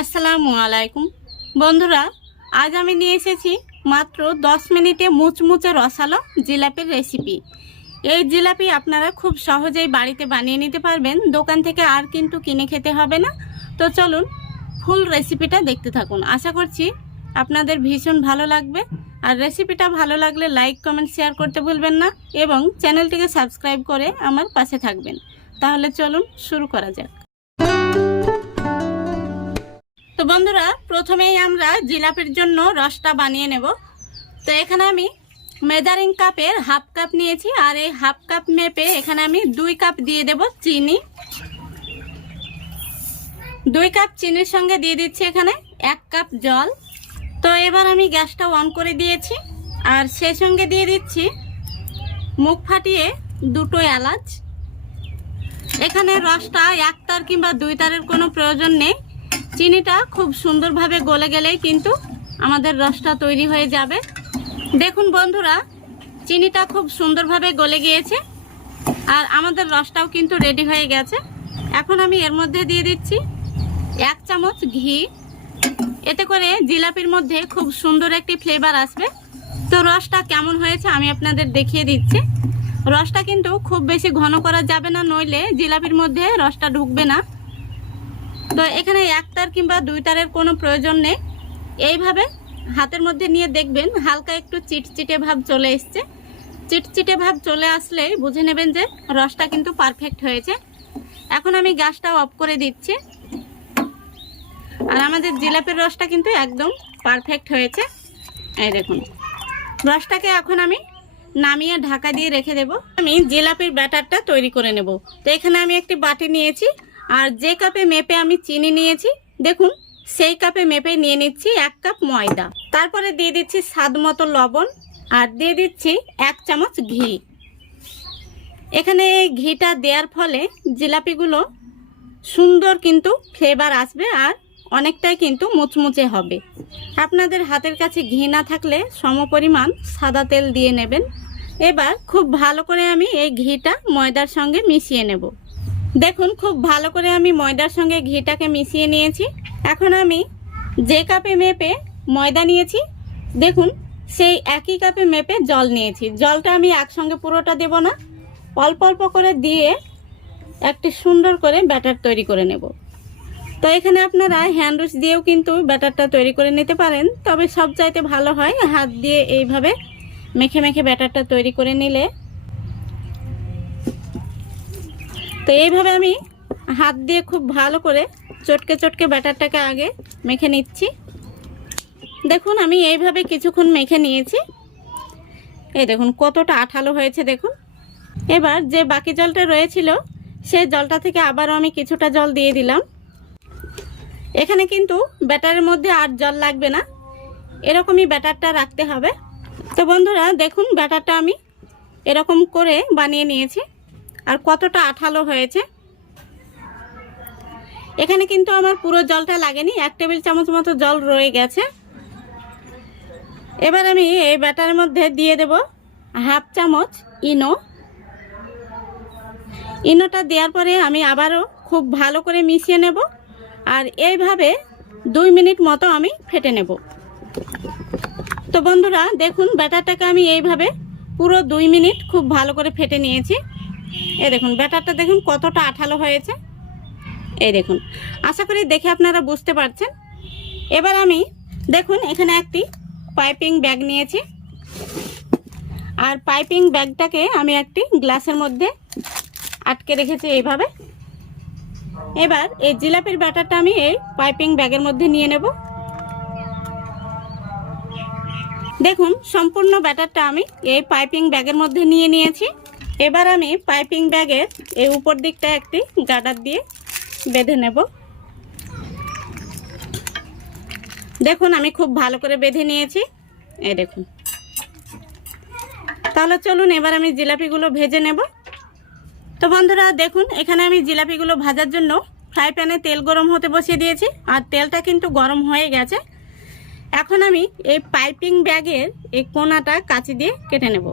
আসসালামু আলাইকুম বন্ধুরা, আজ আমি নিয়ে এসেছি মাত্র 10 মিনিটে মুচমুচে রসালো জিলাপির রেসিপি। এই জিলাপি আপনারা খুব সহজেই বাড়িতে বানিয়ে নিতে পারবেন, দোকান থেকে আর কিন্তু কিনে খেতে হবে না। তো চলুন ফুল রেসিপিটা দেখতে থাকুন। আশা করছি আপনাদের ভীষণ ভালো লাগবে। আর রেসিপিটা ভালো লাগলে লাইক কমেন্ট শেয়ার করতে ভুলবেন না এবং চ্যানেলটিকে সাবস্ক্রাইব করে আমার পাশে থাকবেন। তাহলে চলুন শুরু করা যাক। তো বন্ধুরা, প্রথমেই আমরা জিলাপির জন্য রসটা বানিয়ে নেব। তো এখানে আমি মেজারিং কাপের হাফ কাপ নিয়েছি, আর এই হাফ কাপ মেপে এখানে আমি 2 কাপ দিয়ে দেব চিনি। 2 কাপ চিনির সঙ্গে দিয়ে দিচ্ছি এখানে 1 কাপ জল। তো এবার আমি গ্যাসটা অন করে দিয়েছি, আর সেই সঙ্গে দিয়ে দিচ্ছি মুখ ফাটিয়ে 2টো এলাচ। এখানে রসটা 1 তার কিংবা 2 তারের কোনো প্রয়োজন নেই। চিনিটা খুব সুন্দরভাবে গলে গেলেই কিন্তু আমাদের রসটা তৈরি হয়ে যাবে। দেখুন বন্ধুরা, চিনিটা খুব সুন্দরভাবে গলে গিয়েছে আর আমাদের রসটাও কিন্তু রেডি হয়ে গেছে। এখন আমি এর মধ্যে দিয়ে দিচ্ছি 1 চামচ ঘি। এতে করে জিলাপির মধ্যে খুব সুন্দর একটি ফ্লেভার আসবে। তো রসটা কেমন হয়েছে আমি আপনাদের দেখিয়ে দিচ্ছি। রসটা কিন্তু খুব বেশি ঘন করা যাবে না, নইলে জিলাপির মধ্যে রসটা ঢুকবে না। তো এখানে 1 তার কিংবা 2 তারের কোনো প্রয়োজন নেই। এইভাবে হাতের মধ্যে নিয়ে দেখবেন হালকা একটু চিটচিটে ভাব চলে এসছে। চিটচিটে ভাব চলে আসলে বুঝে নেবেন যে রসটা কিন্তু পারফেক্ট হয়েছে। এখন আমি গ্যাসটা অফ করে দিচ্ছি। আর আমাদের জিলাপির রসটা কিন্তু একদম পারফেক্ট হয়েছে। এই দেখুন, রসটাকে এখন আমি নামিয়ে ঢাকা দিয়ে রেখে দেব। আমি জিলাপির ব্যাটারটা তৈরি করে নেব। তো এখানে আমি একটি বাটি নিয়েছি, আর যে কাপে মেপে আমি চিনি নিয়েছি দেখুন সেই কাপে মেপে নিয়ে নিচ্ছি 1 কাপ ময়দা। তারপরে দিয়ে দিচ্ছি স্বাদ মতো লবণ, আর দিয়ে দিচ্ছি 1 চামচ ঘি। এখানে ঘিটা দেওয়ার ফলে জিলাপিগুলো সুন্দর কিন্তু ফ্লেভার আসবে, আর অনেকটাই কিন্তু মুচমুচে হবে। আপনাদের হাতের কাছে ঘি না থাকলে সমপরিমাণ সাদা তেল দিয়ে নেবেন। এবার খুব ভালো করে আমি এই ঘিটা ময়দার সঙ্গে মিশিয়ে নেব। দেখুন খুব ভালো করে আমি ময়দার সঙ্গে ঘিটাকে মিশিয়ে নিয়েছি। এখন আমি যে কাপে মেপে ময়দা নিয়েছি দেখুন সেই একই কাপে মেপে জল নিয়েছি। জলটা আমি একসঙ্গে পুরোটা দেব না, অল্প অল্প করে দিয়ে একটি সুন্দর করে ব্যাটার তৈরি করে নেব। তো এখানে আপনারা হ্যান্ড উইচ দিয়েও কিন্তু ব্যাটারটা তৈরি করে নিতে পারেন, তবে সবচাইতে ভালো হয় হাত দিয়ে এইভাবে মেখে মেখে ব্যাটারটা তৈরি করে নিলে। তো এইভাবে আমি হাত দিয়ে খুব ভালো করে চটকে চটকে ব্যাটারটাকে আগে মেখে নিচ্ছি। দেখুন আমি এইভাবে কিছুক্ষণ মেখে নিয়েছি। এই দেখুন কতটা আঠালো হয়েছে দেখুন। এবার যে বাকি জলটা রয়েছিল সেই জলটা থেকে আবারও আমি কিছুটা জল দিয়ে দিলাম। এখানে কিন্তু ব্যাটারের মধ্যে আর জল লাগবে না, এরকমই ব্যাটারটা রাখতে হবে। তো বন্ধুরা দেখুন ব্যাটারটা আমি এরকম করে বানিয়ে নিয়েছি, আর কতটা আঠালো হয়েছে। এখানে কিন্তু আমার পুরো জলটা লাগেনি, 1 টেবিল চামচ মতো জল রয়ে গেছে। এবার আমি এই ব্যাটারের মধ্যে দিয়ে দেব 1/2 চামচ ইনো। ইনোটা দেওয়ার পরে আমি আবারও খুব ভালো করে মিশিয়ে নেব, আর এইভাবে 2 মিনিট মতো আমি ফেটে নেব। তো বন্ধুরা দেখুন ব্যাটারটাকে আমি এইভাবে পুরো 2 মিনিট খুব ভালো করে ফেটে নিয়েছি। এই দেখুন ব্যাটারটা দেখুন কতটা আঠালো হয়েছে। এই দেখুন, আশা করি দেখে আপনারা বুঝতে পারছেন। এবার আমি দেখুন এখানে একটি পাইপিং ব্যাগ নিয়েছি, আর পাইপিং ব্যাগটাকে আমি একটি গ্লাসের মধ্যে আটকে রেখেছি এইভাবে। এবার এই জিলাপির ব্যাটারটা আমি এই পাইপিং ব্যাগের মধ্যে নিয়ে নেব। দেখুন সম্পূর্ণ ব্যাটারটা আমি এই পাইপিং ব্যাগের মধ্যে নিয়ে নিয়েছি। এবার আমি পাইপিং ব্যাগের এই উপর দিকটা একটি গার্ডার দিয়ে বেঁধে নেব। দেখুন আমি খুব ভালো করে বেঁধে নিয়েছি। এই দেখুন, তাহলে চলুন এবার আমি জিলাপিগুলো ভেজে নেব। তো বন্ধুরা দেখুন এখানে আমি জিলাপিগুলো ভাজার জন্য ফ্রাই প্যানে তেল গরম হতে বসিয়ে দিয়েছি, আর তেলটা কিন্তু গরম হয়ে গেছে। এখন আমি এই পাইপিং ব্যাগের এই কোনাটা কাঁচি দিয়ে কেটে নেব।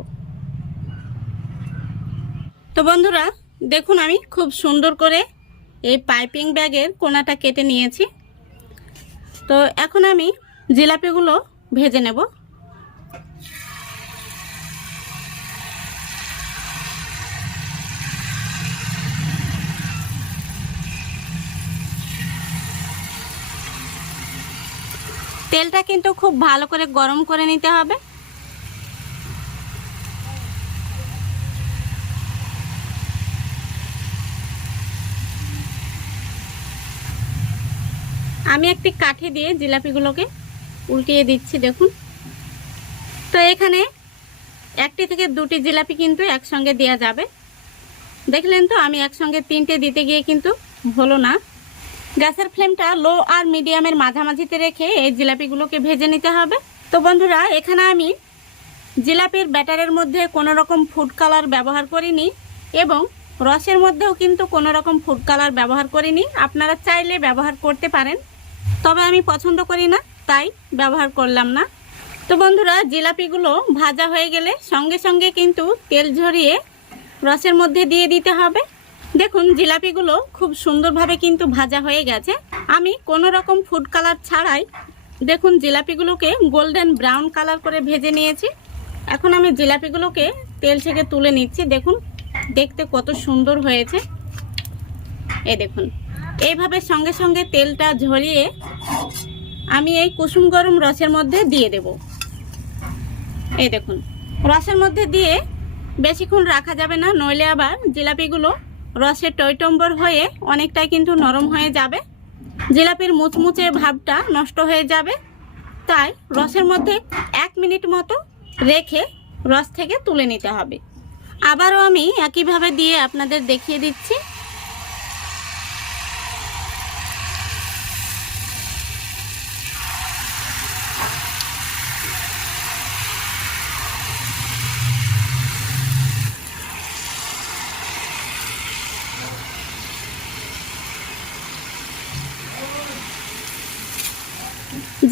তো বন্ধুরা দেখুন আমি খুব সুন্দর করে এই পাইপিং ব্যাগের কোনাটা কেটে নিয়েছি। তো এখন আমি জিলাপিগুলো ভেজে নেব। তেলটা কিন্তু খুব ভালো করে গরম করে নিতে হবে। আমি একটি কাঠি দিয়ে জিলাপিগুলোকে উল্টিয়ে দিচ্ছি, দেখুন। তো এখানে একটি থেকে দুটি জিলাপি কিন্তু একসঙ্গে দেওয়া যাবে। দেখলেন তো, আমি একসঙ্গে 3টে দিতে গিয়ে কিন্তু হলো না। গ্যাসের ফ্লেমটা লো আর মিডিয়ামের মাঝামাঝিতে রেখে এই জিলাপিগুলোকে ভেজে নিতে হবে। তো বন্ধুরা, এখানে আমি জিলাপির ব্যাটারের মধ্যে কোনো রকম ফুড কালার ব্যবহার করিনি এবং রসের মধ্যেও কিন্তু কোনো রকম ফুড কালার ব্যবহার করিনি। আপনারা চাইলে ব্যবহার করতে পারেন, তবে আমি পছন্দ করি না, তাই ব্যবহার করলাম না। তো বন্ধুরা, জিলাপিগুলো ভাজা হয়ে গেলে সঙ্গে সঙ্গে কিন্তু তেল ঝরিয়ে রসের মধ্যে দিয়ে দিতে হবে। দেখুন, জিলাপিগুলো খুব সুন্দরভাবে কিন্তু ভাজা হয়ে গেছে। আমি কোনো রকম ফুড কালার ছাড়াই দেখুন জিলাপিগুলোকে গোল্ডেন ব্রাউন কালার করে ভেজে নিয়েছি। এখন আমি জিলাপিগুলোকে তেল থেকে তুলে নিচ্ছি। দেখুন দেখতে কত সুন্দর হয়েছে। এই দেখুন, এইভাবে সঙ্গে সঙ্গে তেলটা ঝরিয়ে আমি এই কুসুম গরম রসের মধ্যে দিয়ে দেব। এই দেখুন, রসের মধ্যে দিয়ে বেশিক্ষণ রাখা যাবে না, নইলে আবার জিলাপিগুলো রসে টইটম্বর হয়ে অনেকটাই কিন্তু নরম হয়ে যাবে, জিলাপির মুচমুচে ভাবটা নষ্ট হয়ে যাবে। তাই রসের মধ্যে 1 মিনিট মতো রেখে রস থেকে তুলে নিতে হবে। আবারও আমি একইভাবে দিয়ে আপনাদের দেখিয়ে দিচ্ছি।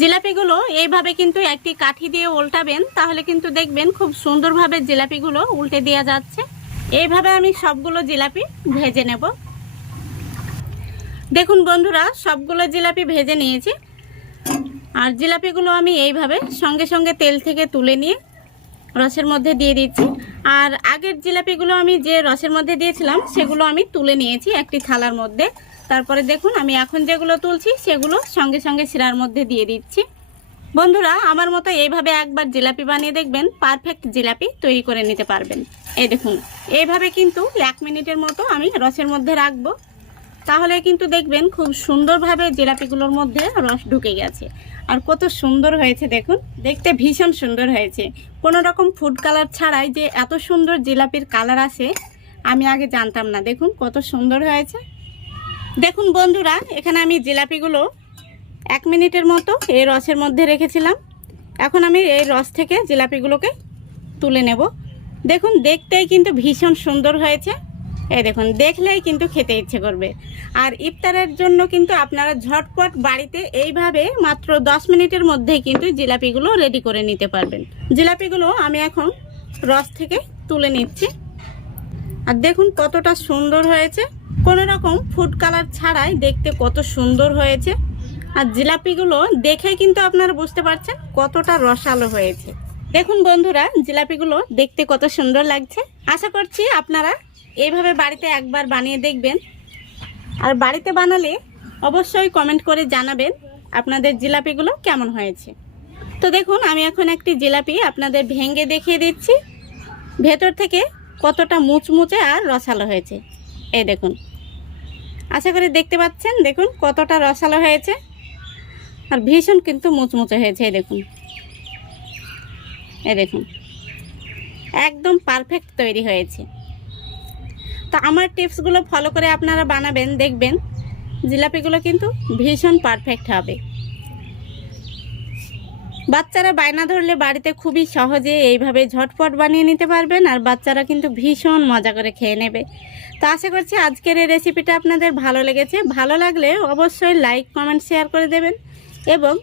জিলাপিগুলো এইভাবে কিন্তু একটি কাঠি দিয়ে উল্টাবেন, তাহলে কিন্তু দেখবেন খুব সুন্দরভাবে জিলাপিগুলো উল্টে দেওয়া যাচ্ছে। এইভাবে আমি সবগুলো জিলাপি ভেজে নেব। দেখুন বন্ধুরা, সবগুলো জিলাপি ভেজে নিয়েছি। আর জিলাপিগুলো আমি এইভাবে সঙ্গে সঙ্গে তেল থেকে তুলে নিয়ে রসের মধ্যে দিয়ে দিচ্ছি। আর আগের জিলাপিগুলো আমি যে রসের মধ্যে দিয়েছিলাম সেগুলো আমি তুলে নিয়েছি একটি থালার মধ্যে। তারপরে দেখুন, আমি এখন যেগুলো তুলছি সেগুলো সঙ্গে সঙ্গে শিরার মধ্যে দিয়ে দিচ্ছি। বন্ধুরা, আমার মতো এইভাবে একবার জিলাপি বানিয়ে দেখবেন, পারফেক্ট জিলাপি তৈরি করে নিতে পারবেন। এই দেখুন, এইভাবে কিন্তু 1 মিনিটের মতো আমি রসের মধ্যে রাখবো, তাহলে কিন্তু দেখবেন খুব সুন্দরভাবে জিলাপিগুলোর মধ্যে রস ঢুকে গেছে। আর কত সুন্দর হয়েছে দেখুন, দেখতে ভীষণ সুন্দর হয়েছে। কোনো রকম ফুড কালার ছাড়াই যে এত সুন্দর জিলাপির কালার আসে আমি আগে জানতাম না। দেখুন কত সুন্দর হয়েছে। দেখুন বন্ধুরা, এখানে আমি জিলাপিগুলো 1 মিনিটের মতো এই রসের মধ্যে রেখেছিলাম। এখন আমি এই রস থেকে জিলাপিগুলোকে তুলে নেব। দেখুন দেখতেই কিন্তু ভীষণ সুন্দর হয়েছে। এই দেখুন, দেখলেই কিন্তু খেতে ইচ্ছে করবে। আর ইফতারের জন্য কিন্তু আপনারা ঝটপট বাড়িতে এইভাবে মাত্র 10 মিনিটের মধ্যেই কিন্তু জিলাপিগুলো রেডি করে নিতে পারবেন। জিলাপিগুলো আমি এখন রস থেকে তুলে নিচ্ছি। আর দেখুন কতটা সুন্দর হয়েছে, কোনো রকম ফুড কালার ছাড়াই দেখতে কত সুন্দর হয়েছে। আর জিলাপিগুলো দেখে কিন্তু আপনারা বুঝতে পারছেন কতটা রসালো হয়েছে। দেখুন বন্ধুরা, জিলাপিগুলো দেখতে কত সুন্দর লাগছে। আশা করছি আপনারা এইভাবে বাড়িতে একবার বানিয়ে দেখবেন। আর বাড়িতে বানালে অবশ্যই কমেন্ট করে জানাবেন আপনাদের জিলাপিগুলো কেমন হয়েছে। তো দেখুন, আমি এখন একটি জিলাপি আপনাদের ভেঙে দেখিয়ে দিচ্ছি ভেতর থেকে কতটা মুচমুচে আর রসালো হয়েছে। এই দেখুন, আশা করি দেখতে পাচ্ছেন। দেখুন কতটা রসালো হয়েছে আর ভীষণ কিন্তু মুচমুচে হয়েছে। এই দেখুন, এই দেখুন একদম পারফেক্ট তৈরি হয়েছে। তো আমার টিপসগুলো ফলো করে আপনারা বানাবেন, দেখবেন জিলাপিগুলো কিন্তু ভীষণ পারফেক্ট হবে। বাচ্চারা বায়না ধরলে বাড়িতে খুবই সহজে এইভাবে ঝটপট বানিয়ে নিতে পারবেন, আর বাচ্চারা কিন্তু ভীষণ মজা করে খেয়ে নেবে। তো আশা করছি আজকের এই রেসিপিটা আপনাদের ভালো লেগেছে। ভালো লাগলে অবশ্যই লাইক কমেন্ট শেয়ার করে দেবেন এবং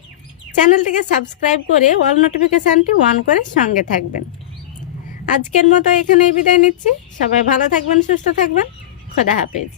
চ্যানেলটিকে সাবস্ক্রাইব করে অল নোটিফিকেশানটি অন করে সঙ্গে থাকবেন। আজকের মতো এখানেই বিদায় নিচ্ছি। সবাই ভালো থাকবেন, সুস্থ থাকবেন। খোদা হাফেজ।